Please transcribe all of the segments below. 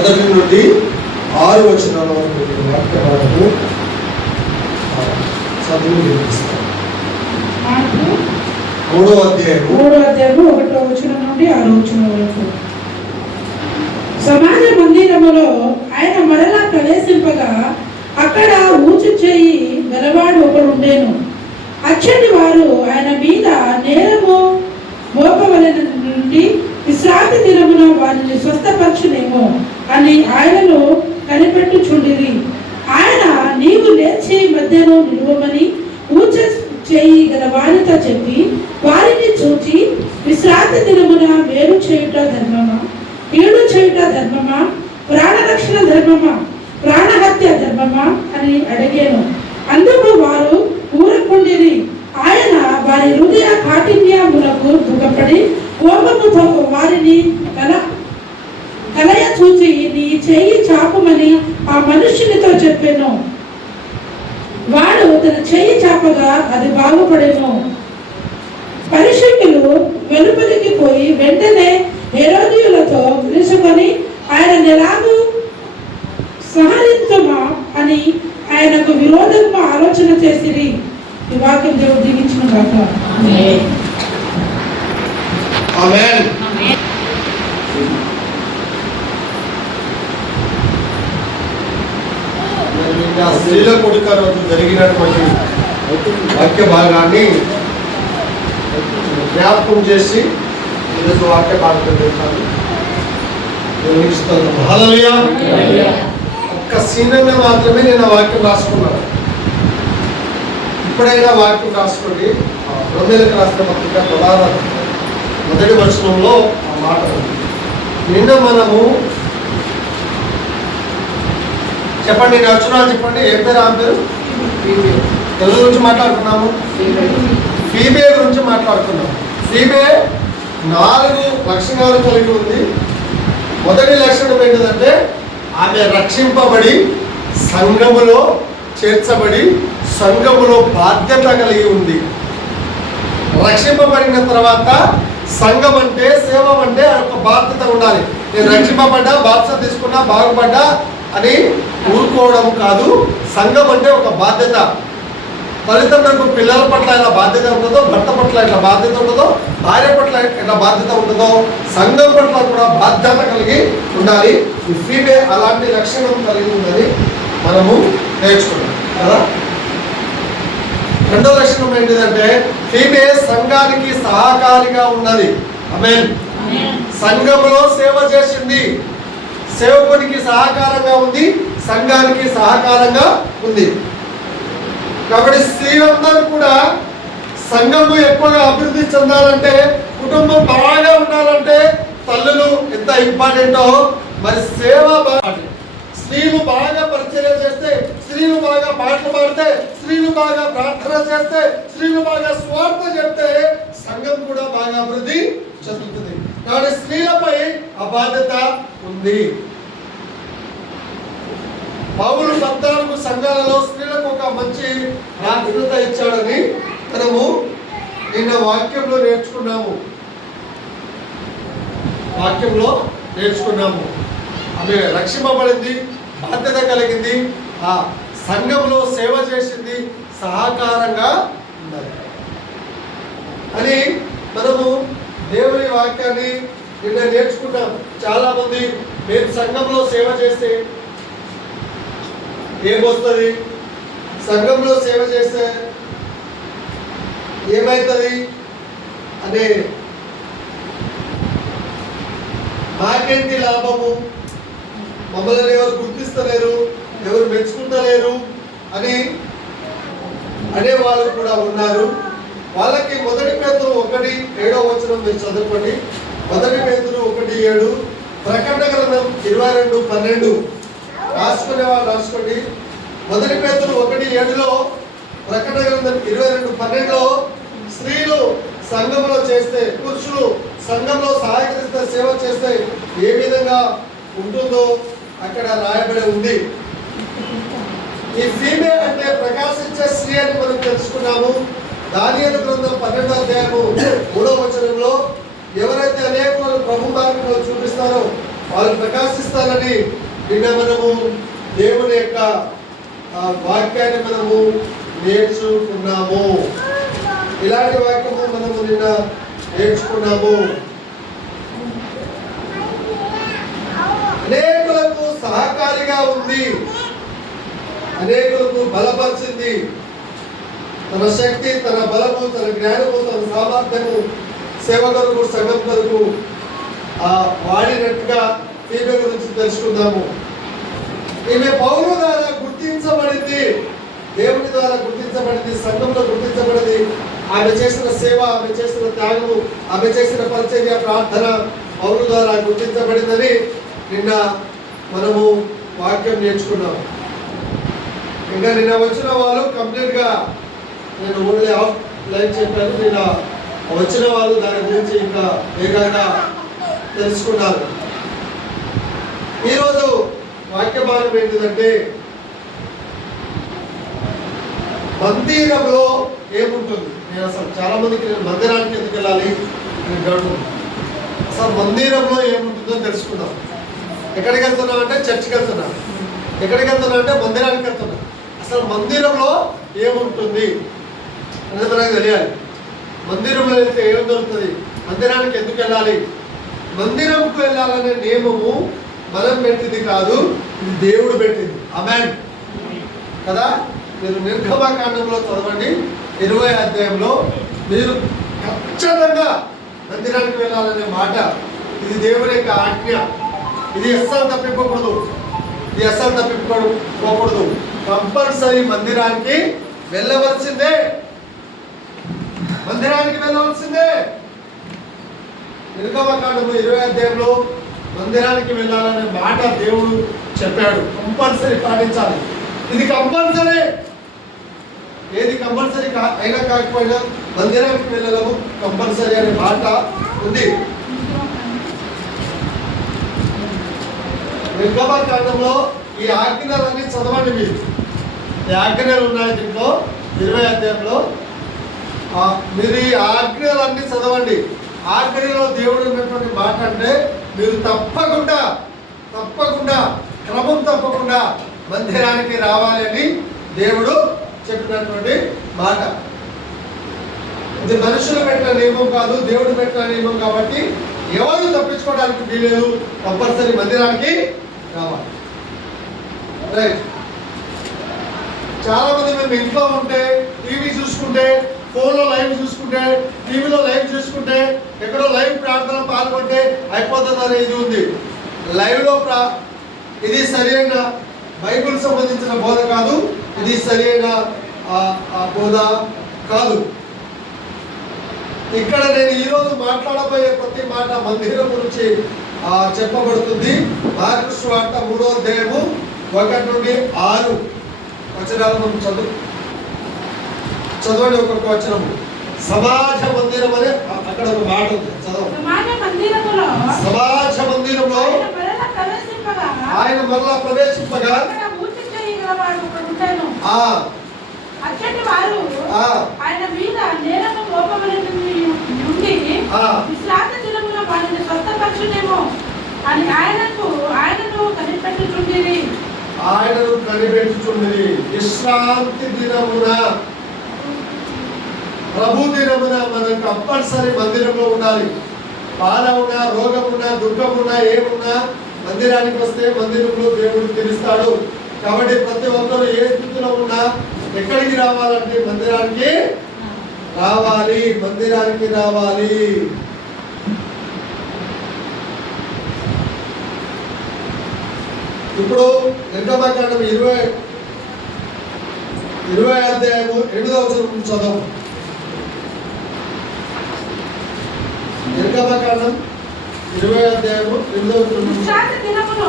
1 నుండి 6 వచనాల వరకు వాక్య భాగము చదువు వినిపిస్తాను. 3వ అధ్యాయము 1వ వచనం నుండి 6వ వచనం వరకు. సమాజ మందిరములో ఆయన మరలా ప్రవేశింపగా అక్కడ ఊచు చేయి గలవాడు ఒకడు ఉండేను. అచ్చటి వారు ఆయన మీద నేరము మోపవలెను నుండి విశ్రాంతి దినమున వారిని స్వస్థపరచునేమో అని ఆయనను కనిపెట్టుచుండిరి. ఆయన నీవు లేచి మధ్యలో నిలువమని ఊచ చేయి గల వారితో చెప్పి వారిని చూచి విశ్రాంతి దినమున వేరు చేయుట ధర్మమా, కీడు చేయుట ధర్మమా, ప్రాణరక్షణ ధర్మమా, ప్రాణహత్య ధర్మమా అని అడిగాను. అందుకు వారు ఊరకుండిరి. ఆయన వారి హృదయ కాఠిన్యములకు దుఃఖపడి కోపముతో వారిని కలయ చూచి నీ చెయ్యి చాపమని ఆ మనుష్యునితో చెప్పాను. వాడు తన చెయ్యి చాపగా అది బాగుపడెను. పరిశీకులు వెలుపలికి పోయి వెంటనే హెరోదీయులతో పిలుచుకొని ఆయన ఎలాగూ సంహరించుమా అని ఆయనకు విరోధంగా ఆలోచన చేసిరి. ఈ వాక్యం దేవుడు దీవించిన కాక. ఆమేన్. స్త్రీల కొడుక రోజు జరిగినటువంటి వాక్య భాగాన్ని జ్ఞాపకం చేసి ఈరోజు వాక్య భాగం చెప్తాను. హల్లెలూయా. ఒక్క సీనంగా మాత్రమే నేను ఆ వాక్యం రాసుకున్నాను. ఇప్పుడైనా వాక్యం రాసుకోండి. రోమీయులకు రాసిన పత్రిక 1వ వచనంలో ఆ మాట ఉంది. నిన్న మనము చెప్పండి, నేను వచ్చిన చెప్పండి. ఏ పేరు? ఆ పేరు ఎవరి గురించి మాట్లాడుకున్నాము? ఫీబే గురించి మాట్లాడుకున్నాము. ఫీబే 4 లక్షణాలు కలిగి ఉంది. మొదటి లక్షణం ఏంటంటే ఆమె రక్షింపబడి సంఘములో చేర్చబడి సంఘములో బాధ్యత కలిగి ఉంది. రక్షింపబడిన తర్వాత సంఘం అంటే, సేవ అంటే ఒక బాధ్యత ఉండాలి. నేను రక్షింపబడ్డా, బాధ్యత తీసుకున్నా, బాగుపడ్డా అని ఊరుకోవడం కాదు. సంఘం అంటే ఒక బాధ్యత. తల్లిదండ్రులకు పిల్లల పట్ల ఎలా బాధ్యత ఉంటుందో, భర్త పట్ల ఎట్లా బాధ్యత ఉంటుందో, భార్య పట్ల ఎట్లా బాధ్యత ఉంటుందో, సంఘం పట్ల కూడా బాధ్యత కలిగి ఉండాలి. ఈ ఫీమే అలాంటి లక్షణం కలిగి ఉందని మనము నేర్చుకున్నాం కదా. 2వ లక్షణం ఏంటిదంటే ఫీమే సంఘానికి సహకారిగా ఉన్నది. ఆమేన్. సంఘంలో సేవ చేసింది, సేవకునికి సహకారంగా ఉంది, సంఘానికి సహకారంగా ఉంది. కాబట్టి స్త్రీలందరూ కూడా సంఘము ఎక్కువగా అభివృద్ధి చెందాలంటే, కుటుంబం బాగా ఉండాలంటే తల్లులు ఎంత ఇంపార్టెంటో మరి సేవ స్త్రీలు బాగా పరిచర్య చేస్తే, స్త్రీలు బాగా పాటలు పాడితే, స్త్రీలు బాగా ప్రార్థన చేస్తే, స్త్రీలు బాగా స్వార్థ చెప్తే సంఘం కూడా బాగా అభివృద్ధి చెందుతుంది. కాబట్టి స్త్రీలపై ఆ బాధ్యత ఉంది. పౌలు 14 సంఘాలలో స్త్రీలకు ఒక మంచి బాధ్యత ఇచ్చాడని మనము నిన్న వాక్యంలో నేర్చుకున్నాము. ఆమె రక్షింపబడింది, బాధ్యత కలిగింది, ఆ సంఘంలో సేవ చేసింది, సహకారంగా ఉన్నది అని మనము దేవుని వాక్యాన్ని నిన్న నేర్చుకున్నాం. చాలా మంది మేము సంఘంలో సేవ చేస్తే ఏమొస్తుంది, సంఘంలో సేవ చేస్తే ఏమవుతుంది అనే, మాకేంటి లాభము, మమ్మల్ని ఎవరు గుర్తిస్తలేరు, ఎవరు మెచ్చుకుంటలేరు అని అనే వాళ్ళు కూడా ఉన్నారు. వాళ్ళకి 1 పేతురు 1:7 వచనం మీరు చదువుకోండి. 1 పేతురు 1:7, ప్రకటన గ్రంథం 22:12 రాసుకునే వాళ్ళు రాసుకోండి. 1 పేతురు 1:7లో, ప్రకటన గ్రంథం 22:12లో స్త్రీలు సంఘంలో చేస్తే, పురుషులు సంఘంలో సహాయకరిస్తే, సేవ చేస్తే ఏ విధంగా ఉంటుందో అక్కడ రాయబడి ఉంది. ఈ ఫీమే అంటే ప్రకాశించే స్త్రీ అని మనం తెలుసుకున్నాము. దానియేలు గ్రంథం 12వ అధ్యాయము 3వ వచనంలో ఎవరైతే అనేకులను ప్రభు మార్గంలో చూపిస్తారో, వాళ్ళు ప్రకాశిస్తారని నిన్న మనము దేవుని యొక్క వాక్యాన్ని మనము నేర్చుకున్నాము. ఇలాంటి వాక్యము మనము నిన్న నేర్చుకున్నాము. అనేకులకు సహకారిగా ఉంది, అనేకులకు బలపరిచింది. తన శక్తి, తన బలము, తన జ్ఞానము, తన సామర్థ్యము సేవ కొరకు, సంఘం కొరకు వాడినట్టుగా ఈమె గురించి తెలుసుకుందాము. ఈమె పౌరు ద్వారా గుర్తించబడింది, దేవుని ద్వారా గుర్తించబడింది, సంఘంలో గుర్తించబడింది. ఆమె చేసిన సేవ, ఆమె చేసిన త్యాగము, ఆమె చేసిన పరిచర్య, ప్రార్థన పౌరు ద్వారా గుర్తించబడిందని నిన్న మనము వాక్యం నేర్చుకున్నాము. ఇంకా నిన్న వచ్చిన వాళ్ళు కంప్లీట్గా నేను ఓన్లీ ఆఫ్ లైన్ చెప్పాను. నిన్న వచ్చిన వాళ్ళు దాని గురించి ఇంకా వేగంగా తెలుసుకున్నారు. ఈరోజు వాక్య భాగం ఏంటిదంటే మందిరంలో ఏముంటుంది. నేను అసలు చాలా మందికి నేను మందిరానికి ఎందుకు వెళ్ళాలి నేను గడుపుతుంది. అసలు మందిరంలో ఏముంటుందో తెలుసుకుందాం. ఎక్కడికి వెళ్తున్నా అంటే చర్చికి వెళ్తున్నా, ఎక్కడికి వెళ్తున్నా అంటే మందిరానికి వెళ్తున్నా. అసలు మందిరంలో ఏముంటుంది అనేది మనకు తెలియాలి. మందిరంలో వెళ్తే ఏం దొరుకుతుంది, మందిరానికి ఎందుకు వెళ్ళాలి, మందిరంకు వెళ్ళాలనే నియమము మనం పెట్టింది కాదు, ఇది దేవుడు పెట్టింది. ఆమేన్ కదా. మీరు నిర్గమకాండంలో చదవండి, 20వ అధ్యాయంలో మీరు ఖచ్చితంగా మందిరానికి వెళ్ళాలనే మాట ఇది దేవుని యొక్క ఆజ్ఞ. ఇది అస్సలు తప్పిపోకూడదు, ఇది అస్సలు తప్పిపోకూడదు. కంపల్సరీ మందిరానికి వెళ్ళవలసిందే, మందిరానికి వెళ్ళవలసిందే. నిర్గమకాండము 20వ అధ్యాయంలో మందిరానికి వెళ్ళాలనే మాట దేవుడు చెప్పాడు. కంపల్సరీ పాటించాలి, ఇది కంపల్సరీ. ఏది కంపల్సరీ అయినా కాకపోయినా మందిరానికి వెళ్ళడము కంపల్సరీ అనే మాట ఉంది. నిర్గమకాండంలో ఈ ఆజ్ఞలన్నీ చదవండి. ఈ ఆజ్ఞలు ఉన్నాయి దీంట్లో 20వ అధ్యాయంలో. మీరు ఈ ఆజ్ఞలన్నీ చదవండి. ఆజ్ఞలో దేవుడు ఉన్నటువంటి మాట అంటే మీరు తప్పకుండా క్రమం తప్పకుండా మందిరానికి రావాలని దేవుడు చెప్పినటువంటి మాట. ఇది మనుషులు పెట్టిన నియమం కాదు, దేవుడు పెట్టిన నియమం. కాబట్టి ఎవరు తప్పించుకోవడానికి వీలేదు, కంపల్సరీ మందిరానికి రావాలి. రైట్. చాలా మంది మేము ఇంట్లో ఉంటే, టీవీ చూసుకుంటే, ఫోన్లో లైవ్ చూసుకుంటే, టీవీలో లైవ్ చూసుకుంటే, ఎక్కడో లైవ్ ప్రార్థన పాల్గొంటే అయిపోతుందని ఇది ఉంది. లైవ్లో ఇది సరైన బైబిల్ సంబంధించిన బోధ కాదు, ఇది సరైన బోధ కాదు. ఇక్కడ నేను ఈరోజు మాట్లాడబోయే ప్రతి మాట మందిరం గురించి చెప్పబడుతుంది. మార్కు సువార్త 3వ అధ్యాయము 1 నుండి 6 వచనాలు మనం చదవండి. ఒక్కొక్క వచనము. సమాజ మందిరం అనే అక్కడ ఒక మాట ఉంది, చదవండి. సమాజ మందిరంలో ఆయన మరలా ప్రవేశింపగా ఆయన మీద నేరము మోపబడినది నుండి విశ్రాంతి దినమున వారిని స్వస్థపరచునేమో అని ఆయనను కనిపెట్టుచుండిరి. విశ్రాంతి దినమున, ప్రభు దినమున మనం కంపల్సరీ మందిరంలో ఉండాలి. బాధ ఉన్నా, రోగం ఉన్నా, దుఃఖం ఉన్నా, ఏమున్నా మందిరానికి వస్తే మందిరంలో దేవుడు తెలుస్తాడు. కాబట్టి ప్రతి ఒక్కరు ఏ స్థితిలో ఉన్నా ఎక్కడికి రావాలంటే మందిరానికి రావాలి. ఇప్పుడు నిర్గమకాండం 20వ అధ్యాయము 8వ వచనం చదవం. నిర్గమకాండం 20వ అధ్యాయము 8వ వచనం. విశ్రాంతి దినమును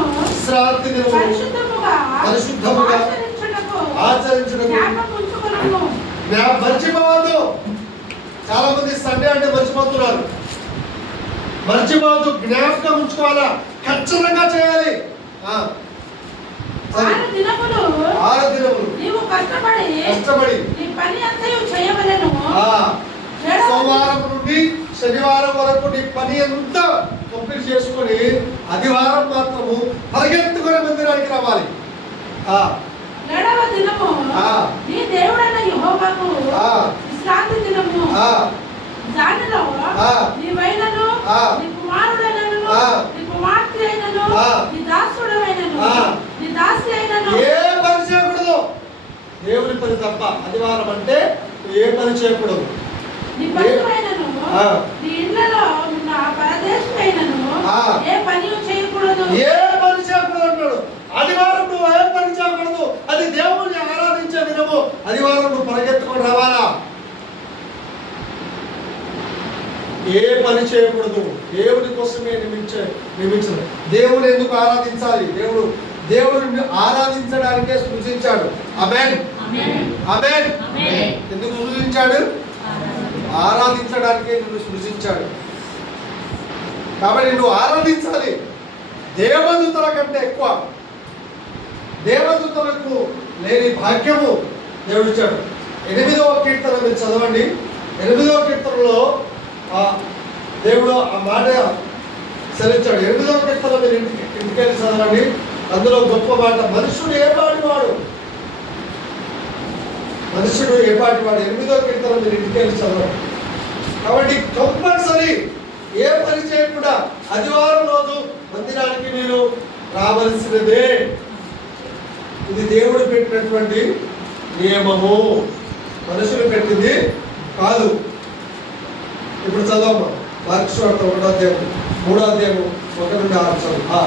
పరిశుద్ధముగా ఆచరించుటకు మర్చిపోవద్దు. చాలా మంది సండే అంటే మర్చిపోతున్నారు. మర్చిపోవద్దు, జ్ఞాపకం ఉంచుకోవాలా, ఖచ్చితంగా చేయాలి. 6 దినములు నీవు కష్టపడి నీ పని అంతయు చేయవలెను. సోమవారం నుండి శనివారం వరకు నీ పని అంతా కంప్లీట్ చేసుకొని ఆదివారం మాత్రము పరిగెత్తుకుని మందిరానికి రావాలి. ఏడవ దినము నీ దేవుడైన యెహోవాకు విశ్రాంతి దినము. దానిలో నీ వైనను నీ కుమారుడైనను నీ కుమార్తె అయినను నీ దాసుడైనను నీ దాసి అయినను ఏ పని చేయకూడదు. దేవుని పని తప్ప. ఆదివారం అంటే ఏ పని చేయకూడదు. నీ బంధువైనను నీ ఇళ్ళలో ఉన్న పరదేశమైనను ఏ పని చేయకూడదు. ఏ పని చేయకూడదు అంటాడు. ఆదివారం నువ్వు ఏ పని చేయకూడదు. అది దేవుని ఆరాధించే దినము. ఆదివారం నువ్వు పరిగెత్తుకొని రావాలా. ఏ పని చేయకూడదు. దేవుని కోసమే నియమించదు. దేవుని ఎందుకు ఆరాధించాలి? దేవుడిని ఆరాధించడానికే సృజించాడు. ఆమేన్ ఆమేన్. ఎందుకు సృజించాడు? ఆరాధించడానికే నిన్ను సృజించాడు. కాబట్టి నువ్వు ఆరాధించాలి. దేవదూతల కంటే ఎక్కువ దేవదూతలకు లేని భాగ్యము దేవుడు ఇచ్చాడు. 8వ కీర్తన మీరు చదవండి. 8వ కీర్తనలో దేవుడు ఆ మాట సెలవిచ్చాడు. 8వ కీర్తన మీరు ఇంటికెళ్ళి చదవండి. అందులో గొప్ప మాట, మనుషుడు ఏ పాటివాడు. 8వ కీర్తన మీరు ఇంటికెళ్ళి చదవండి. కాబట్టి కంపల్సరీ ఏ పని చేయకుండా ఆదివారం రోజు మందిరానికి మీరు రావలసినదే. ఇది దేవుడు పెట్టినటువంటి నియమము, మనుషులు పెట్టింది కాదు. ఇప్పుడు చదవమ్మా. మార్కు సువార్త 1వ అధ్యాయం 3వ అధ్యాయం 1-6 చదువు.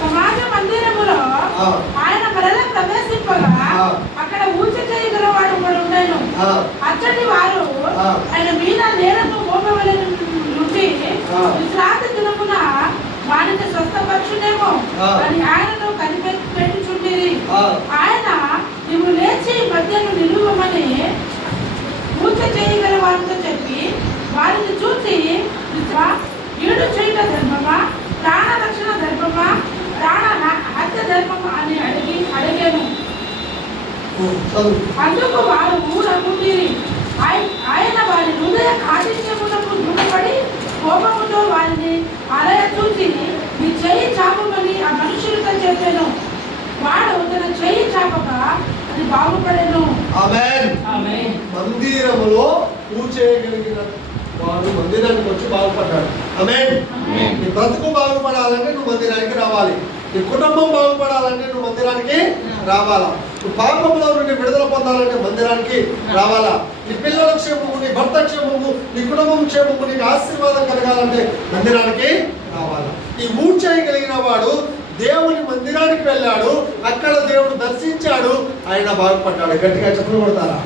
సమాజ మందిరములో ఆయన మరల ప్రవేశింపగా అక్కడ ఊచ చేయగలవాడు ఒకడు ఉండెను. అచ్చటి వారు ఆయన మీద నేరము మోపవలె నుండి విశ్రాంతి దినమున వానిని స్వస్థపరచునేమో అని ఆయనను కనిపెట్టుచుండిరి. ఆయన నీవు లేచి మధ్యను నిలువమని ఊచ చేయగల వారితో చెప్పి వారిని చూసి, ఈడు చేయట ధర్మమా, ప్రాణ రక్షణ ధర్మమా, ప్రాణ హత్య ధర్మమా అని అడిగాను. అందుకు వారు ఊరకుండిరి. ఆయన వారి హృదయ కాఠిన్యములకు దృఢపడి కోపముతో వారిని అలయ చూసి నీ చెయ్యి చాపమని ఆ మనుషులతో చెప్పాను. వాడు తన చెయ్యి చాపగా అది బాగుపడేను. ఆమేన్. మందిరములో పూజ చేయగలిగిన వాడు మందిరానికి వచ్చి బాగుపడ్డాడు. ఆమేన్. నీ బ్రతుకు బాగుపడాలంటే నువ్వు మందిరానికి రావాలి. నీ కుటుంబం బాగుపడాలంటే నువ్వు మందిరానికి రావాలా. నువ్వు పాపంలో నుండి విడుదల పొందాలంటే మందిరానికి రావాలా. నీ పిల్లల క్షేమము, నీ భర్త క్షేమము, నీ కుటుంబం క్షేమము, నీకు ఆశీర్వాదం కలగాలంటే మందిరానికి రావాలా. ఈ ఊడ్ చేయగలిగిన వాడు దేవుని మందిరానికి వెళ్ళాడు. అక్కడ దేవుడు దర్శించాడు. ఆయన బాగుపడ్డాడు. గట్టిగా చెప్పలు కొడతారా?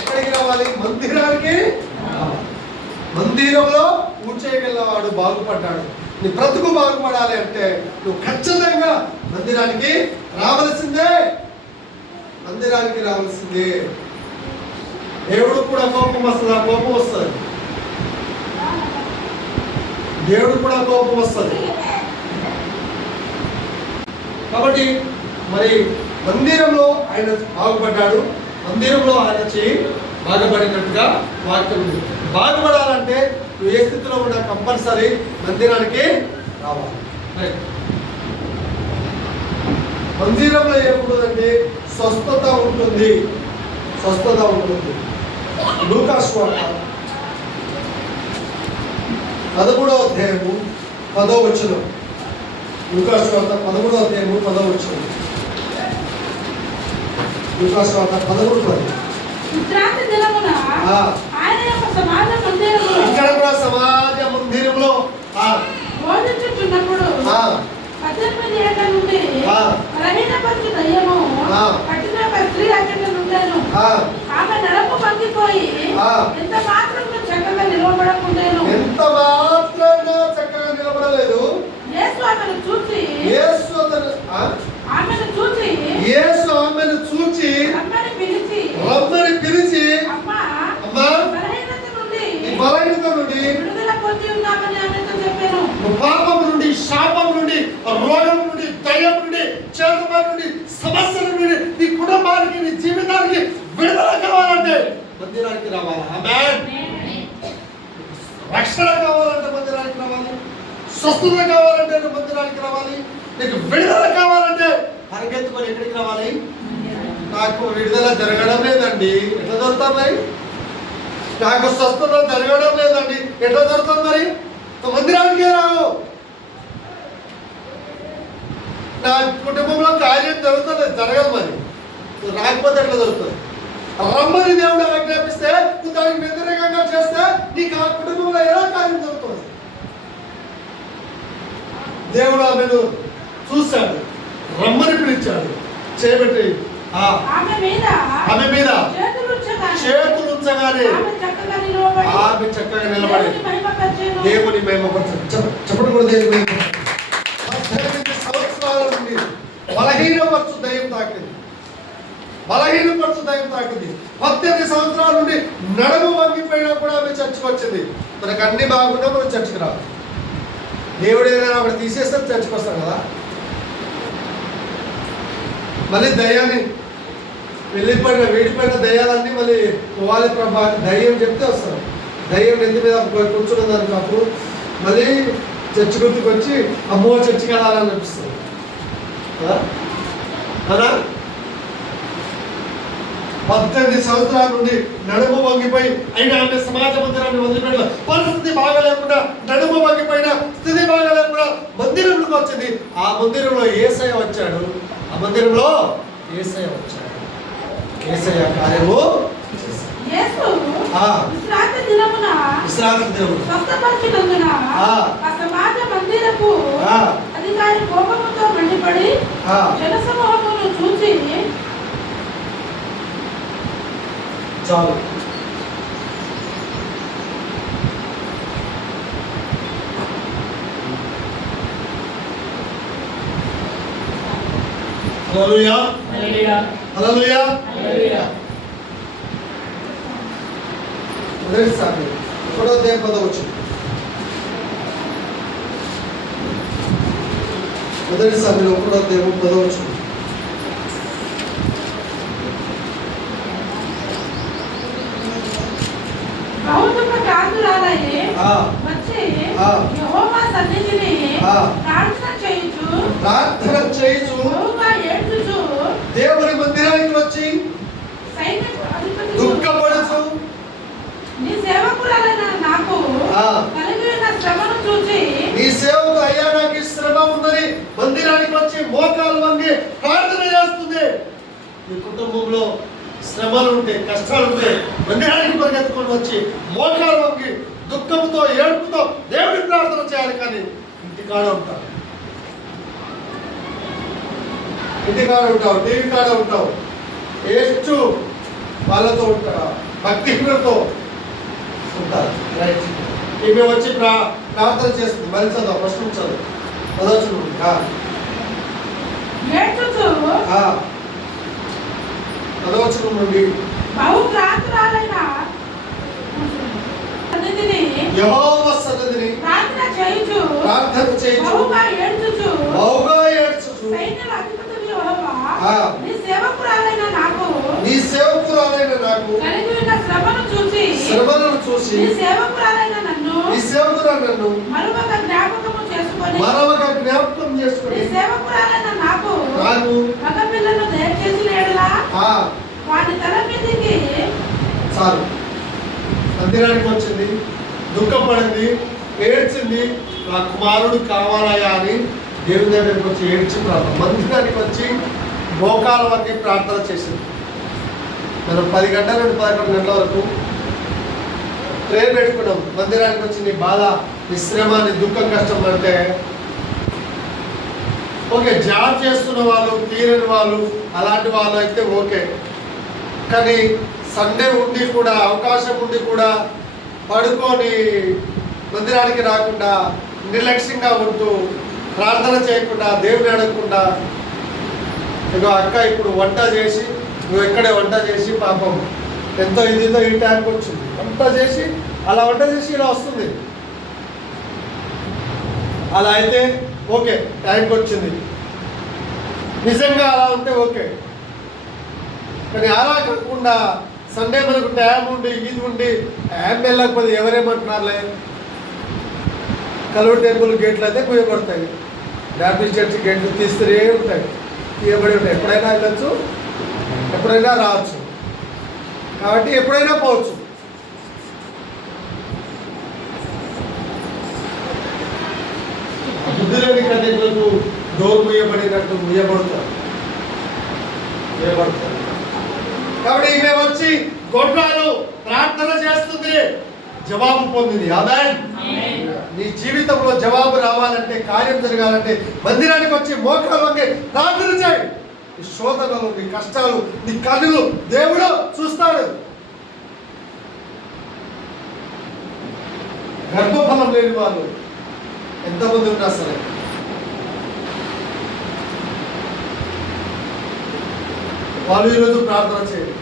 ఎక్కడికి రావాలి? మందిరానికి. మందిరంలో పూజ చేయగలవాడు బాగుపడ్డాడు. నీ బ్రతుకు బాగుపడాలి అంటే నువ్వు ఖచ్చితంగా మందిరానికి రావలసిందే. మందిరానికి రావాల్సిందే. దేవుడు కూడా కోపం వస్తుంది. ఆ కోపం వస్తుంది. దేవుడు కూడా కోపం వస్తుంది. కాబట్టి మరి మందిరంలో ఆయన బాగుపడ్డాడు. మందిరంలో ఆయన చేయి బాగుపడినట్టుగా వాక్యం ఉంది. బాగుపడాలంటే నువ్వు ఏ స్థితిలో ఉన్నా కంపల్సరీ మందిరానికి రావాలి. మందిరంలో ఏముంటుందంటే స్వస్థత ఉంటుంది. స్వస్థత ఉంటుంది. లూకా సువార్త 13వ అధ్యాయము 10వ వచనం. లూకా సువార్త 13వ అధ్యాయము 10వ వచనం. లూకా సువార్త 13:10. విశ్రాంతి దినమున ఆయన యొక్క సమాజ మందిరములో, ఇక్కడ కూడా సమాజ మందిరంలో బోధించుచున్నప్పుడు 18 ఏళ్ల నుండి బలహీనపరచు దయ్యము పట్టిన ఒక స్త్రీ అక్కడ ఉండేను. ఆమె నడపు పంగిపోయి ఎంత మాత్రం చక్కగా నిలబడకుండేను. ఎంత మాత్రంగా చక్కగా నిలబడలేదు. యేసు ఆమెను చూచి రమ్మని పిలిచి అమ్మా బలహీనత నుండి మందిరానికి రావాలి. ఆమేన్. రక్షణ కావాలంటే మందిరానికి రావాలి, స్వస్థత కావాలంటే మందిరానికి రావాలి, నీకు విడుదల కావాలంటే పరిగెత్తుకొని ఎక్కడికి రావాలి? నాకు విడుదల జరగడం లేదండి, ఎట్లా దొరుకుతాం మరి? నాకు స్వస్థత జరగడం లేదండి, ఎట్లా దొరుకుతాం మరి? మందిరానికే రావు. నా కుటుంబంలో కార్యం జరుగుతుంది, జరగదు మరి, రాకపోతే ఎట్లా దొరుకుతుంది? రమ్మని దేవుడు ఆజ్ఞాపిస్తే నువ్వు దానికి వ్యతిరేకంగా చేస్తే నీకు ఆ కుటుంబంలో ఎలా కార్యం జరుగుతుంది? దేవుడు ఆమెను చూశాడు, రమ్మని పిలిచాడు, చేయబెట్టి ఆమె మీద చేతులు ఉంచగానే ఆమె చక్కగా నిలబడి దేవుని మహిమపరచాడు. చెప్పండి కూడా దేవుని 18 సంవత్సరాల నుండి బలహీనపరచు దయ్యం తాకింది, 18 సంవత్సరాల నుండి నడుము వంగిపోయినా కూడా ఆమె చర్చకు వచ్చింది. మనకు అన్ని బాగున్నా మనం చర్చకు రాదు. దేవుడు ఏదైనా అక్కడ తీసేస్తే చర్చకు వస్తాం కదా. మళ్ళీ దయ్యాన్ని వీడిపోయిన దయ్యాలన్నీ మళ్ళీ పోవాలి ప్రభా, దయ్యం చెప్తే వస్తారు. దయ్యం నెత్తి మీద కూర్చున్నది అనుకో, అప్పుడు మళ్ళీ చర్చి గుర్తుకు వచ్చి అమ్మో చర్చికి వెళ్ళాలని అనిపిస్తుంది కదా. 18 సంవత్సరాల నుండి నడుము వంగిపోయి అయినా ఆమె సమాజ మందిరాన్ని వదిలిపెట్టిన పరిస్థితి బాగాలేకుండా, నడుము వంగిపోయిన స్థితి బాగాలేకుండా మందిరంలోకి వచ్చింది. ఆ మందిరంలో యేసయ్య వచ్చాడు, యేసయ్య కార్యము విశ్రాంతి దినమున స్వస్థపరచునందున ఆ సమాజ మందిరపు అధికారి కోపముతో మండిపడి జనసమూహమును చూసి చాలు హల్లెలూయా హల్లెలూయా హల్లెలూయా హల్లెలూయా. మొదటి సామెత 1వ అధ్యాయం 10వ వచనం. మొదటి సామెత 1వ అధ్యాయం 10వ వచనం. బహుదుఃఖ కాంతురాలయ్యి వచ్చి యెహోవా సన్నిధిని ప్రార్థన చేయుచు బహుగా ఏడ్చుచు దేవుని మందిరానికి వచ్చి దుఃఖపడుచు నీ సేవకురాలైన నాకు కలిగిన శ్రమను చూచి, నీ సేవకు అయ్యా నాకు ఈ శ్రమ ఉందని మందిరానికి వచ్చి మోకాలు వంగి ప్రార్థన చేస్తుంది. నీ కుటుంబంలో శ్రమలు ఉంటే, కష్టాలు ఉంటే మందిరానికి పరిగెత్తుకొని వచ్చి మోకాలు వంగి దుఃఖంతో ఏడుపుతో దేవుడికి ప్రార్థన చేయాలి. కానీ ఇంటికాడ ఉంటావు, టీవీ కాడ ఉంటావు, ఏడ్చు వాళ్ళతో ఉంటావు, భక్తితో ఉంటారు. రైట్, ఈమె వచ్చి ప్రార్థన చేస్తుంది. మరి చదువు, ప్రశ్న చదువు, చదవచ్చు. చదవచ్చు నుండి యెహోవా సన్నిధిని ప్రార్థన చేయుచు బహుగా ఏడ్చుచు నీ సేవకురాలైన నాకు కలిగిన శ్రమను చూసి నీ సేవకురాలైన నన్ను మరొక జ్ఞాపకం చేసుకొని నీ సేవకురాలైన నాకు మగ పిల్లను దయచేసి లేడులా వాటి తల మీదకి. చాలు, మందిరానికి వచ్చింది, దుఃఖపడింది, ఏడ్చింది, నా కుమారుడు కావాలయా అని దేవుని దగ్గరికి వచ్చి ఏడ్చింది. మందిరానికి వచ్చి మోకాల వంటి ప్రార్థన చేసింది. మనం 10 గంటల నుండి 11 గంటల వరకు ప్రేయర్ పెట్టుకున్నాం. మందిరానికి వచ్చి నీ బాధ, నీ శ్రమ, నీ దుఃఖం, కష్టం అంటే ఓకే. జాబ్ చేస్తున్న వాళ్ళు, తీరని వాళ్ళు, అలాంటి వాళ్ళు అయితే ఓకే. కానీ సండే ఉండి కూడా, అవకాశం ఉండి కూడా పడుకొని మందిరానికి రాకుండా, నిర్లక్ష్యంగా ఉంటూ, ప్రార్థన చేయకుండా, దేవుని అడగకుండా, ఇక అక్క ఇప్పుడు వంట చేసి, నువ్వు ఎక్కడే వంట చేసి పాపం ఎంతో ఇదితో ఈ టైంకి వచ్చింది, వంట చేసి అలా వంట చేసి ఇలా వస్తుంది. అలా అయితే ఓకే, టైంకి వచ్చింది, నిజంగా అలా ఉంటే ఓకే. కానీ అలా కాకుండా సండే మనకు టైం ఉండి ఇది ఉండి టైం వెళ్ళకపోతే ఎవరేమంటున్నారులే. కలువ టెంపుల్ గేట్లు అయితే కుయ్యబడతాయి, బ్యాప్టిస్ట్ చర్చ్ గేట్లు తీస్తూనే ఉంటాయి, తీయబడి ఉంటాయి. ఎప్పుడైనా వెళ్ళచ్చు, ఎప్పుడైనా రావచ్చు, కాబట్టి ఎప్పుడైనా పోవచ్చు. బుద్ధి లేని కన్యకులకు డోర్ ముయ్యబడినట్టు ముయ్యబడతారు. కాబట్టి ఈమె వచ్చి గొడ్రాలు ప్రార్థన చేస్తుంది, జవాబు పొందింది. ఆమేన్. నీ జీవితంలో జవాబు రావాలంటే, కార్యం జరగాలంటే మందిరానికి వచ్చి మోకాలు వంగి ప్రార్థన చేయి. నీ శోధనలు, నీ కష్టాలు, నీ కన్నులు దేవుడు చూస్తాడు. గర్భఫలం లేని వాళ్ళు ఎంతమంది ఉన్నా సరే వాళ్ళు ఈరోజు ప్రార్థన చేయండి.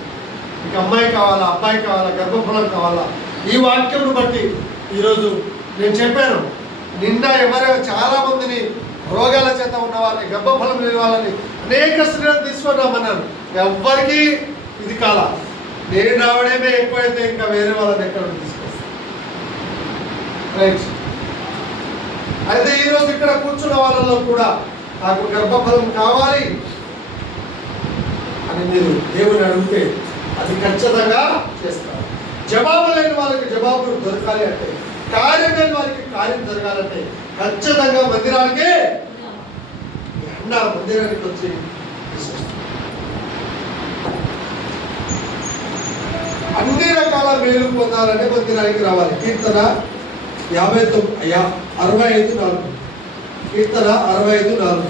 మీకు అమ్మాయి కావాలా, అబ్బాయి కావాలా, గర్భఫలం కావాలా, ఈ వాక్యంను బట్టి ఈరోజు నేను చెప్పాను. నిన్న చాలా మందిని రోగాల చేత ఉన్న వాళ్ళని, గర్భఫలం లేని వాళ్ళని అనేక స్త్రీలను తీసుకొని రమ్మన్నాను. ఎవ్వరికి ఇది కాల. నేను రావడమే ఎక్కువైతే ఇంకా వేరే వాళ్ళని ఎక్కడ తీసుకొస్తాను. రైట్. అయితే ఈరోజు ఇక్కడ కూర్చున్న వాళ్ళలో కూడా నాకు గర్భఫలం కావాలి అని మీరు దేవుని అడిగితే అది ఖచ్చితంగా చేస్తారు. జవాబు లేని వాళ్ళకి జవాబు దొరకాలి అంటే, కార్యం లేని వారికి కార్యం జరగాలంటే ఖచ్చితంగా మందిరానికి వచ్చి అన్ని రకాల మేలు పొందాలంటే మందిరానికి రావాలి. కీర్తన 65:4. కీర్తన 65:4.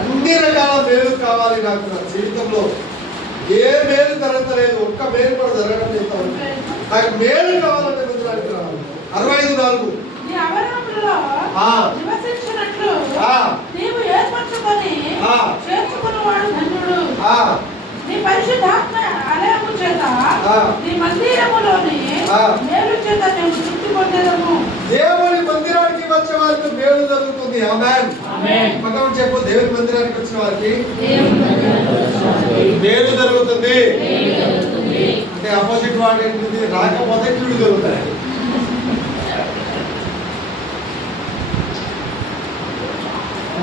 అన్ని రకాల మేలు కావాలి నాకు. నా జీవితంలో ఏ మేలు జరగలేదు, ఒక్క మేలు కూడా జరగడం లేదు. నాకు మేలు కావాలంటే మందిరానికి రావాలి. 65:4. నీవు ఏర్పరచుకొని చేర్చుకున్నవాడు ధన్యుడు. నీ పరిశుద్ధాత్మ ఆలయము చేత నీ మందిరములోని మేలు చేత మేము తృప్తి పొందేదము. దేవుని మందిరానికి వచ్చే వారికి మేలు జరుగుతుంది. ఆమేన్. పక్కన చెప్పు, దేవుని మందిరానికి వచ్చిన వారికి మేలు జరుగుతుంది. అంటే ఆపోజిట్ వాడు ఏంటిది? రాకపోతే కీడు జరుగుతాయి.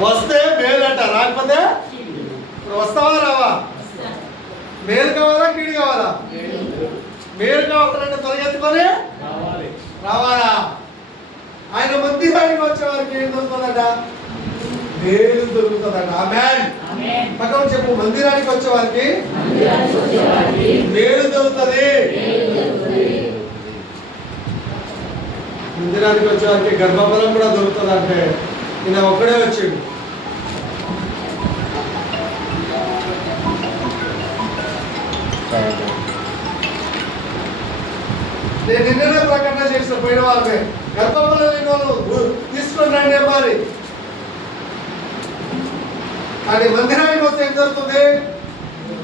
వస్తే మేలు అంట, రాకపోతే ఇప్పుడు వస్తావా రావా? మేలు కావాలా, కీడు కావాలా? మేలు కావాలంటే తొలగెత్తుకొని రావాలా? ఆయన మందిరానికి వచ్చే వారికి ఏం దొరుకుతుందట? మేలు దొరుకుతుందట. ఆమేన్. పక్కన చెప్పు, మందిరానికి వచ్చే వారికి మేలు దొరుకుతుంది. మందిరానికి వచ్చే వారికి గర్భఫలం కూడా దొరుకుతుంది. అంటే ఈయన ఒక్కడే వచ్చిండు. నేను నిన్ననే ప్రకటన చేసిన పోయిన వాళ్ళే గర్భఫలం లేని వాళ్ళు తీసుకొని రండి అమ్మారి. కానీ మందిరానికి వస్తే ఏం జరుగుతుంది?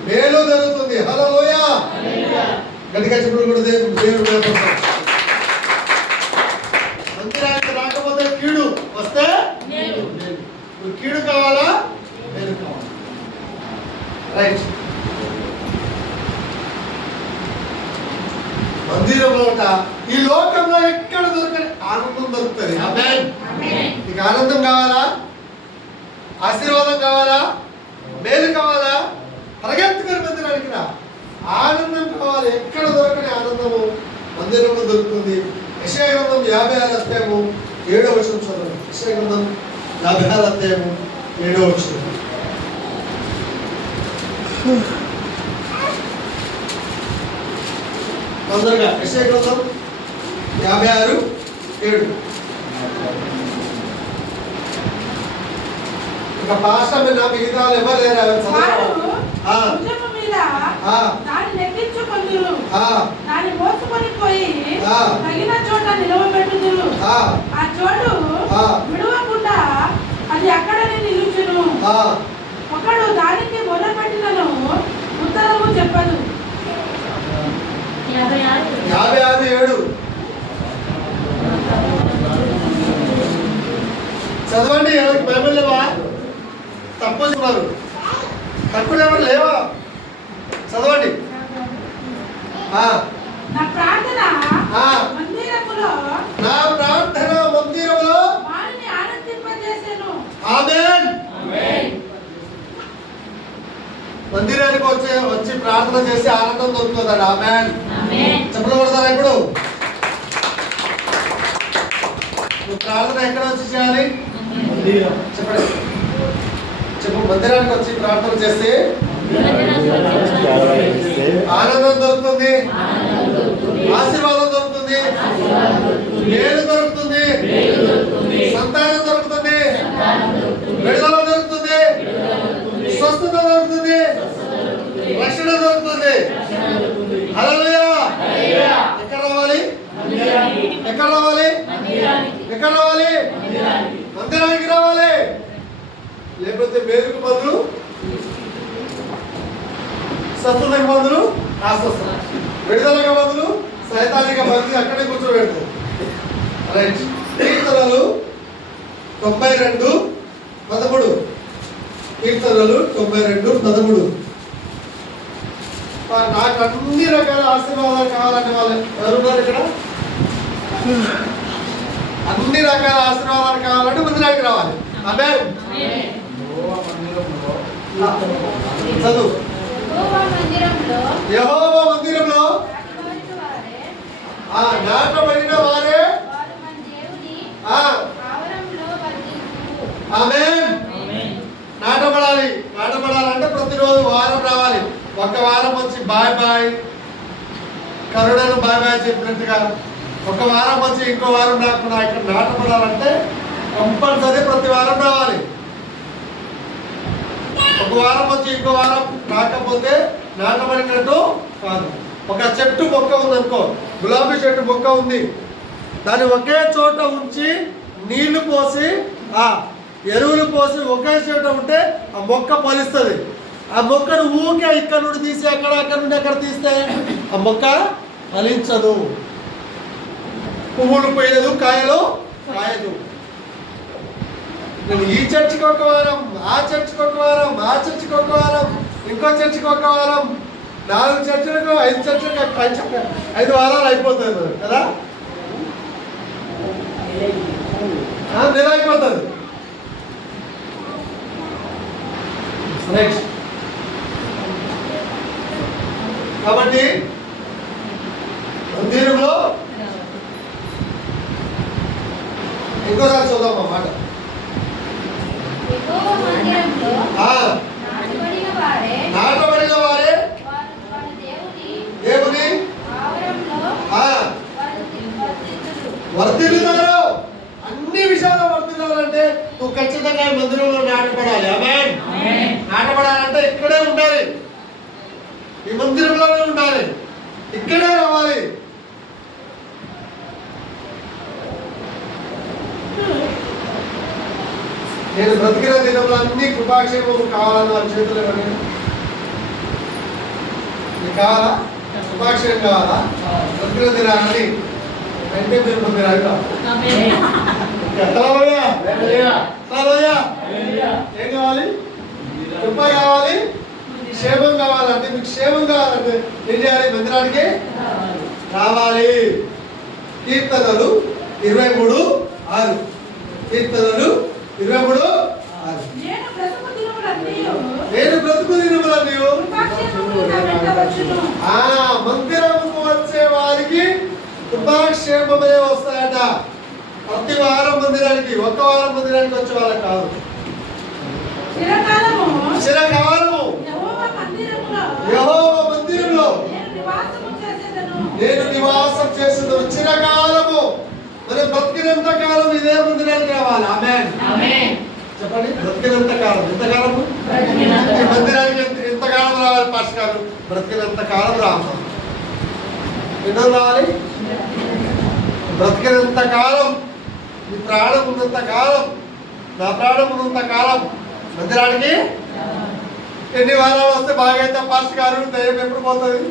మేలు జరుగుతుంది. హల్లెలూయా. గట్టిగా చెప్పులు కూడా దేవుడు. మందిరానికి రాకపోతే కీడు, వస్తే కీడు కావాలా, మేలు కావాలా? రైట్. మందిరంలో ఈ లోకంలో ఎక్కడ దొరకని ఆనందం దొరుకుతుంది. ఆమేన్. నీకు ఆనందం కావాలా, ఆశీర్వాదం కావాలా, మేలు కావాలా? పరిగెత్తుకొని మందిరానికి రా. ఆనందం కావాలి. ఎక్కడ దొరకని ఆనందము మందిరంలో దొరుకుతుంది. యెషయా గ్రంథం 56:7 చదవండి. యెషయా గ్రంథం 56:7. తొందరగా యెషయా గ్రంథం 56:7. ఇక పాస్టర్ మీద మిగతా ఎవరు లేరా? దాన్ని నెక్కించుకొందురు, దాన్ని మోసుకొని పోయి తగిన చోట నిలవబెట్టుదురు. ఆ చోటు విడవకుండా అది అక్కడనే నిలుచును. ఒకడు దానికి మొదలుపెట్టినను ఉత్తరము చెప్పదు. 56:7 చదవండి. ఎవరికి బైబిల్ లేవా? తప్పు తక్కువ ఎవరు లేవా? చదవండి. నా ప్రార్థన ఆ. మందిరములో నా ప్రార్థన మందిరములో వారిని ఆనందింపజేసెను. ఆమేన్. మందిరానికి వచ్చి ప్రార్థన చేసి ఆనందం దొరుకుతుందండి. ఆమేన్. చెప్పులు కొడతారా ఇప్పుడు? నువ్వు ప్రార్థన ఎక్కడ వచ్చి చేయాలి? చెప్పండి. చెప్పు. మందిరానికి వచ్చి ప్రార్థన చేస్తే ఆనందం దొరుకుతుంది, ఆశీర్వాదం దొరుకుతుంది, మేలు దొరుకుతుంది, సంతానం దొరుకుతుంది, విడుదల దొరుకుతుంది, స్వస్థత దొరుకుతుంది, రక్షణ దొరుకుతుంది. హల్లెలూయా. ఎక్కడ రావాలి? ఎక్కడ రావాలి? ఎక్కడ రావాలి? మందిరానికి రావాలి. లేకపోతే మేలుకు బదులు స్వస్థతకు బదులు అస్వస్థత, విడుదలకు బదులు సైతానిక బదులు అక్కడే కూర్చోబెడుతుంది. రైట్. కీర్తనలు 92:13. కీర్తనలు 92:13. నాకు అన్ని రకాల ఆశీర్వాదాలు కావాలంటే వాళ్ళు ఎవరున్నారు ఇక్కడ? అన్ని రకాల ఆశీర్వాదాలు కావాలంటే మందిరానికి రావాలి. ఆమేన్. చదువు. యెహోవా మందిరంలో నాటబడిన వారే ఆమేన్. నాటబడాలి. నాటబడాలంటే ప్రతిరోజు వారం రావాలి. ఒక వారం వచ్చి బాయ్ బాయ్, కరుణను బాయ్ బాయ్ చెప్పినట్టుగా ఒక వారం వచ్చి ఇంకో వారం రాకుండా ఇక్కడ నాటబడాలంటే కంపల్సరీ ప్రతి వారం రావాలి. ఒక వారం వచ్చి ఇంకో వారం రాకపోతే నాటబడినట్టు కాదు. ఒక చెట్టు మొక్క ఉంది అనుకో, గులాబీ చెట్టు మొక్క ఉంది, దాన్ని ఒకే చోట ఉంచి నీళ్లు పోసి ఎరువులు పోసి ఒకే చోట ఉంటే ఆ మొక్క ఫలిస్తుంది. ఆ మొక్కను ఊకే ఇక్కడ నుండి తీసి అక్కడ నుండి అక్కడ తీస్తే ఆ మొక్క ఫలించదు, పువ్వులు పోయదు, కాయలు కాయదు. నేను ఈ చర్చికి ఒక వారం, ఆ చర్చికి ఒక వారం, ఆ చర్చికి ఒక వారం, ఇంకో చర్చికి ఒక వారం, 4 చర్చలకు 5 చర్చలకు 5 వారాలు అయిపోతుంది కదా, నెల అయిపోతుంది. నెక్స్ట్. కాబట్టి మందిరంలో ఇంకోసారి చూద్దాం అన్నమాట. నాటబడిన వారే దేవుని వర్ధిల్లుతారు. అన్ని విషయాలు వర్ధిల్లాలంటే నువ్వు ఖచ్చితంగా మందిరంలో నాటపడాలి. ఆమేన్. నాటపడాలంటే ఇక్కడే ఉండాలి, ఈ మందిరంలోనే ఉండాలి, ఇక్కడే రావాలి. నేను బ్రతికిన దినంలో అన్ని కృపాక్షేమం కావాలని వాళ్ళ చేతులు ఇవ్వండి. మీకు కావాలా? కృపాక్షేమం కావాలా? బ్రతికిన దినాలని అంటే మీరు అడుగుతాం. ఏం కావాలి? కృప కావాలి, క్షేమం కావాలంటే, మీకు క్షేమం కావాలంటే ఏం చేయాలి? మందిరానికి రావాలి. కీర్తనలు 23:6. కీర్తనలు 23:6. నేను బ్రతుకు దినములన్నీ మందిరముకు వచ్చే వారికి కృపాక్షేమమే వస్తాయట. ప్రతి వారం మందిరానికి, ఒక వారం మందిరానికి వచ్చే వాళ్ళకి కాదు. చిరకాలము యెహోవా మందిరంలో నేను నివాసం చేసేది చిరకాలము. మరి బ్రతికినంత కాలం ఇదే మందిరానికి రావాలి. ఆమేన్. చెప్పండి. బ్రతికినంత కాలం. ఎంతకాలము? మందిరానికి ఎంతకాలం రావాలి పాస్టర్ గారు? బ్రతికినంత కాలం రావాలి. ఎన్నో రావాలి? బ్రతికినంత కాలం, నీ ప్రాణం ఉన్నంత కాలం, నా ప్రాణం ఉన్నంత కాలం మందిరానికి. ఎన్ని వారాలు వస్తే బాగైతే పాస్టర్ గారు దయ్యం ఎప్పుడు పోతుంది?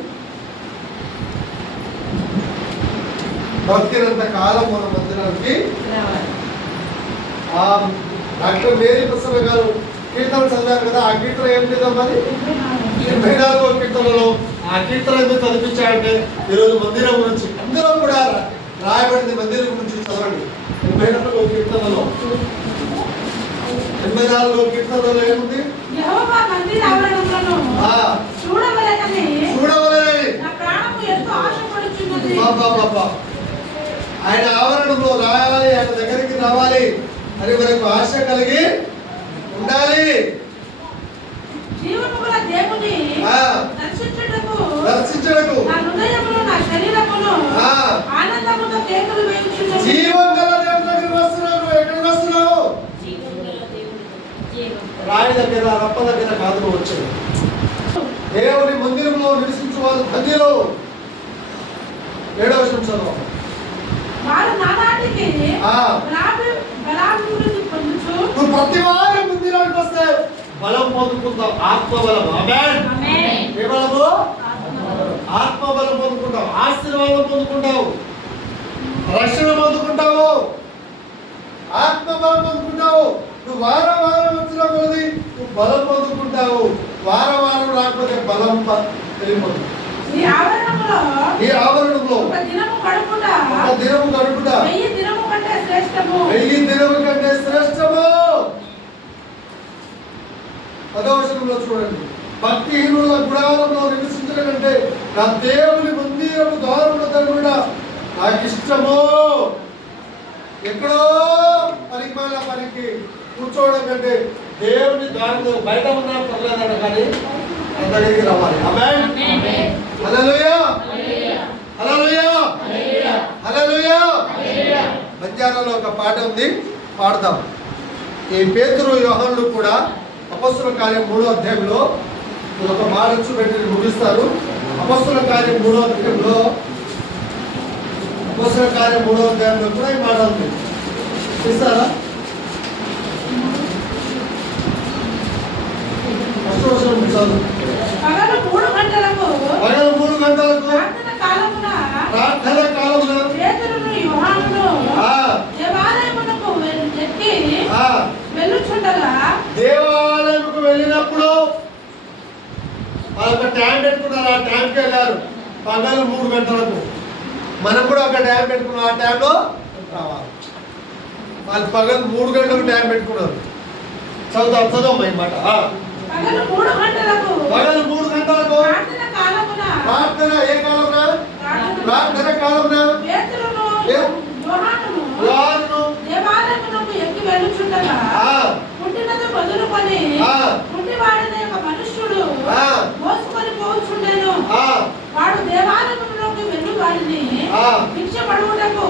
బ్రతికినంత కాలం మన మందిరానికి. డాక్టర్ మేరీ ప్రసన్న గారు కీర్తన చదివారు కదా, ఆ కీర్తన ఏం లేదమ్మా? 84వ కీర్తనలో ఆ కీర్తన ఎందుకు చదివించాడంటే ఈరోజు మందిరం గురించి అందరూ కూడా రాయబడింది మందిరం గురించి చదవండి. 84 కీర్తనలో 84 కీర్తనలో ఏముంది? యెహోవా మందిర ఆవరణములను చూడవలెనని నా ప్రాణము ఎంతో ఆశపడుచున్నది. ఆయన ఆవరణంలో రాయాలి, ఆయన దగ్గరికి రావాలి అని మనకు ఆశ కలిగి ఉండాలి. జీవము గల దేవుని దర్శించుటకు నా హృదయమును నా శరీరమును ఆనందముతో కేకలు వేయుచున్నది. జీవం గల దేవుని దగ్గరికి వస్తున్నావు. ఎక్కడికి వస్తున్నావు? రాయి దగ్గర, రప్ప దగ్గర కాదు వచ్చేది. దేవుని మందిరంలో నివసించు వాళ్ళు ధన్యులు. 7వ వచనం వారు నానాటికి బలాభివృద్ధి పొందుచు నువ్వు ప్రతి వారం మందిరానికి వస్తే బలం పొందుకుంటావు, ఆత్మబలం. ఆమేన్. ఏ బలము? ఆత్మబలం పొందుకుంటావు, ఆశీర్వాదం పొందుకుంటావు, రక్షణ పొందుకుంటావు, ఆత్మబలం పొందుకుంటావు. నువ్వు వారం వచ్చిన కొద్ది నువ్వు బలం పొందుకుంటావు. వారం రాకపోతే బలం వెళ్ళిపోతుంది. ఈ ఆవరణంలో ఒక దినము గడుపుట 1000 దినము కంటే శ్రేష్టము. 1000 దినము కంటే శ్రేష్టము. 10వ వచనంలో చూడండి, భక్తిహీనుల గుడారంలో నివసించడం కంటే నా దేవుని మందిరము ద్వారముల దగ్గర నాకు ఇష్టము. ఎక్కడో పనికి కూర్చోవడం కంటే దేవుని ద్వారంలో బయట ఉన్నా పర్లేదన్న కానీ అందరికి రావాలి. ఆమేన్. హల్లెలూయా. హల్లెలూయా. హల్లెలూయా. బంజారాలో ఒక పాట ఉంది, పాడదాం. ఈ పేతురు యోహానులు కూడా అపొస్తలుల కార్యం 3వ అధ్యాయంలో ఒక మాట పెట్టి ముగిస్తారు. అపొస్తలుల కార్యం 3వ అధ్యాయంలో కూడా ఈ మాట ఉంది. చూస్తారా? పగలు 3 గంటలకు ప్రార్థన కాలమున పేతురును యోహానును దేవాలయమునకు ఎక్కి వెళ్ళుచుండగా, దేవాలయముకు వెళ్ళినప్పుడు వాళ్ళొక ట్యాంక్ పెట్టుకున్నారు. ఆ ట్యాంక్ వెళ్ళారు పగలు 3 గంటలకు. మనం కూడా ఒక ట్యాంక్ పెట్టుకున్నాం, ఆ ట్యాంక్లో రావాలి. వాళ్ళు పగలు 3 గంటలకు ట్యాంక్ పెట్టుకున్నారు. చదువు ఈ మాట. పగలు 3 గంటలకు ప్రార్థన ఏ కాలమున? ప్రార్థన కాలమున పేతురును యోహానును దేవాలయమునకు ఎక్కి వెళ్ళుచుండగా, పుట్టినది మొదలుకొని పుట్టివాడనే ఒక మనుష్యుడు మోసుకొని పోచుండెను. వాడు దేవాలయములోకి వెళ్ళు వాడిని భిక్ష పడుటకు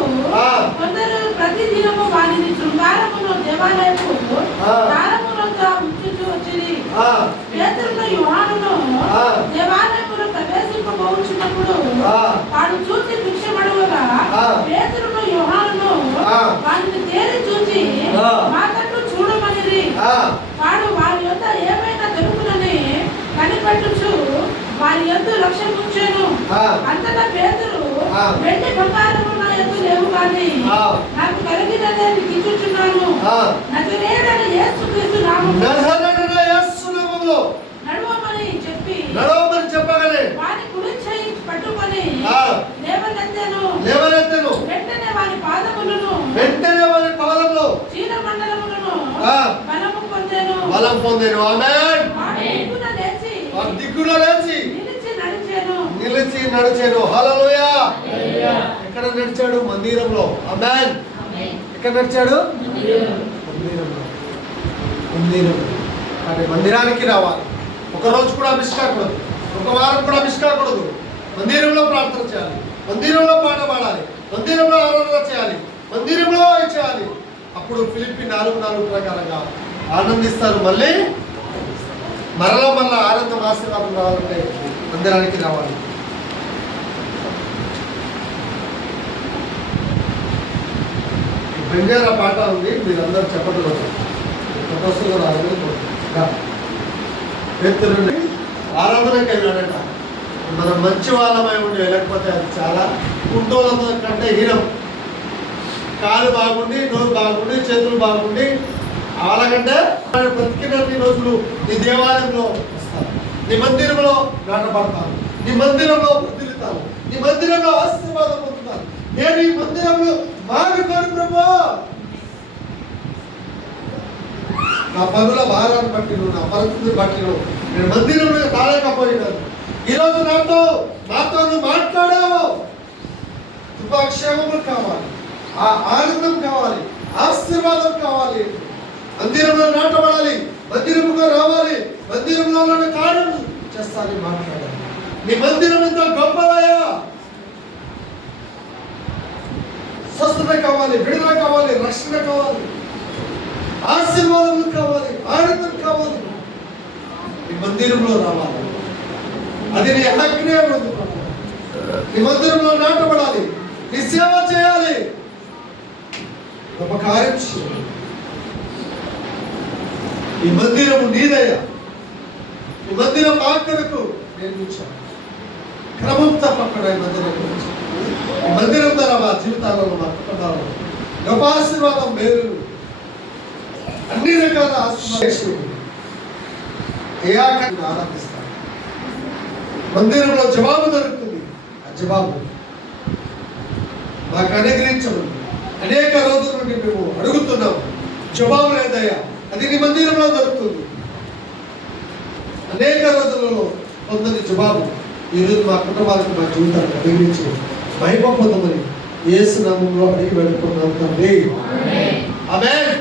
కొందరు ప్రతి దినము వాడిని శృంగారమును దేవాలయపు దారములతో ఉంచుచూ వచ్చింది. పేతురును యోహానును దేవాలయములో ప్రవేశింపబోచున్నప్పుడు వాడు చూసి భిక్ష పడువగా పేతురును యోహానును వాడిని తేరి చూచి మా తట్టు చూడమనిరి. వాడు వారి యొద్ద ఏమైనా దొరుకునని కనిపెట్టుచు వారి యొద్ద లక్ష్యం ఉంచెను. అంతటా పేతురు, వెండి బంగారము నా యొద్ద లేవు కానీ నాకు కలిగినది ఇచ్చుచున్నాను. నజరేయుడైన యేసుక్రీస్తు నామములో నడవమని చెప్పగలే వాని కుడి చెయ్యి పట్టుకొని లేవనెత్తెను. వెంటనే వాని పాదములను చీల మండలములను బలం పొందెను. ఆమేన్. దిక్కున లేచి నిలిచి నడిచాను. హల్లెలూయా. ఎక్కడ నడిచాడు? మందిరంలో. ఆమేన్. ఎక్కడ నడిచాడు? మందిరంలో. అంటే మందిరానికి రావాలి. ఒక రోజు కూడా మిస్ కాకూడదు, ఒక వారం కూడా మిస్ కాకూడదు. మందిరంలో ప్రార్థన చేయాలి, మందిరంలో పాట పాడాలి, మందిరంలో ఆరాధన చేయాలి, మందిరంలో చేయాలి. అప్పుడు ఫిలిప్పి 4:4 ప్రకారంగా ఆనందిస్తారు. మరలా ఆనందం ఆశీర్వాదం రావాలంటే మందిరానికి రావాలి. బంజారా పాట ఉంది, మీరందరూ చెప్పడం ఆరాధనకి వెళ్ళాడట. మనం మంచి వాళ్ళమై ఉండి వెళ్ళకపోతే అది చాలా కుంటోలతో కంటే హీనం. కాలు బాగుండి, నోరు బాగుండి, చేతులు బాగుండి వాళ్ళకంటే బ్రతికినన్ని రోజులు నీ దేవాలయంలో వస్తారు, నీ మందిరంలో నాటపడతారు. నీ మందిరంలో వదిలుతాను, నీ మందిరంలో ఆశీర్వాదం పొందుతాను. నేను ఈ మందిరంలో మారుతాను ప్రభా. నా పనుల భారాన్ని బట్టి నువ్వు, నా పరిస్థితిని బట్టి నువ్వు నేను మందిరంలో రాలేకపోయినాను. ఈరోజు నాతో నువ్వు మాట్లాడావు. కృపాక్షేమములు కావాలి, ఆ ఆనందం కావాలి, ఆశీర్వాదం కావాలి. మందిరంలో నాటబడాలి, మందిరంలో రావాలి, మందిరంలో కార్యం చేస్తానని మాట్లాడాలి. నీ మందిరం ఎంతో గొప్పదయ్యా. స్వస్థత కావాలి, విడుదల కావాలి, రక్షణ కావాలి, ఆశీర్వాదం కావాలి, ఆనందం కావాలి. నీ మందిరంలో రావాలి. అది నీ ఆజ్ఞ. నీ మందిరంలో నాటబడాలి, నీ సేవ చేయాలి, గొప్ప కార్యం చేయాలి. ఈ మందిరము నీదయ్యా. ఈ మందిరం ఆఖరకు నిర్మించాను. క్రమం తప్పకుండా ఈ మందిరం గురించి, ఈ మందిరం ద్వారా మా జీవితాలలో, మా కుటుంబాలలో గొప్ప ఆశీర్వాదం, మేలు, అన్ని రకాల ఆశీర్వాదం ఆరాధిస్తాను. మందిరంలో జవాబు దొరుకుతుంది. ఆ జవాబు మాకు అనుగ్రహించబడింది. అనేక రోజుల నుండి మేము అడుగుతున్నాము, జవాబు లేదయ్యా. అది నీ మందిరంలో దొరుకుతుంది. అనేక రోజులలో పొందని జవాబు ఈరోజు మా కుటుంబాలకు, మా జీవితానికి అనుగ్రహించి మహిమ పొందమని యేసు నామములో అడిగి వేడుకున్నాం తండ్రి. ఆమేన్.